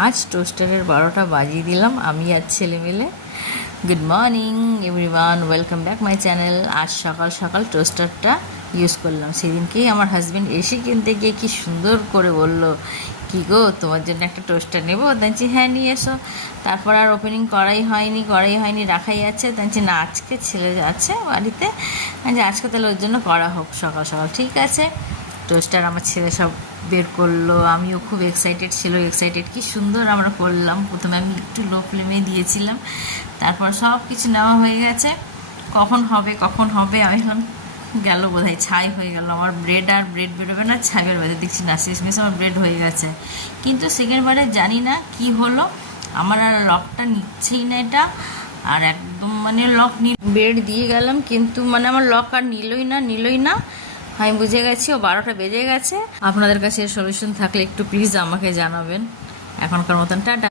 आज টোস্টারের 12টা বাজিয়ে দিলাম আমি আর ছেলে মিলে। Good morning everyone, welcome back my channel. আজ সকাল সকাল টোস্টারটা ইউজ করলাম। সেদিনকেই আমার হাজব্যান্ড এসে কিনতে গিয়ে কি সুন্দর করে বলল, কি গো তোমার জন্য একটা টোস্টার নেবো? দেখছি হ্যাঁ নিয়ে এসো। তারপর আর ওপেনিং করাই হয়নি, রাখাই আছে। দেখছি না, আজকে ছেলে আছে বাড়িতে, আজকে তাহলে ওর জন্য করা হোক সকাল সকাল। ঠিক আছে, টোস্টার আমার ছেলে সব বের করলো, আমিও খুব এক্সাইটেড। কি সুন্দর আমরা করলাম। প্রথমে আমি একটু লো ফ্লেমে দিয়েছিলাম, তারপর সব কিছু নেওয়া হয়ে গেছে। কখন হবে আমি এখন গেল বোধহয়, ছাই হয়ে গেল আমার। ব্রেড বেরোবে না, ছাই বেরোবে। দেখছি না, শেষমেশ আমার ব্রেড হয়ে গেছে। কিন্তু সেকেন্ডবারে জানি না কি হলো, আমার আর লকটা নিচ্ছেই না এটা। আর একদম লক ব্রেড দিয়ে গেলাম, কিন্তু আমার লক আর নিলই না। আমি বুঝে গেছি ও 12টা বেজে গেছে। আপনাদের কাছে এর সলিউশন থাকলে একটু প্লিজ আমাকে জানাবেন। এখনকার মতন টাটা।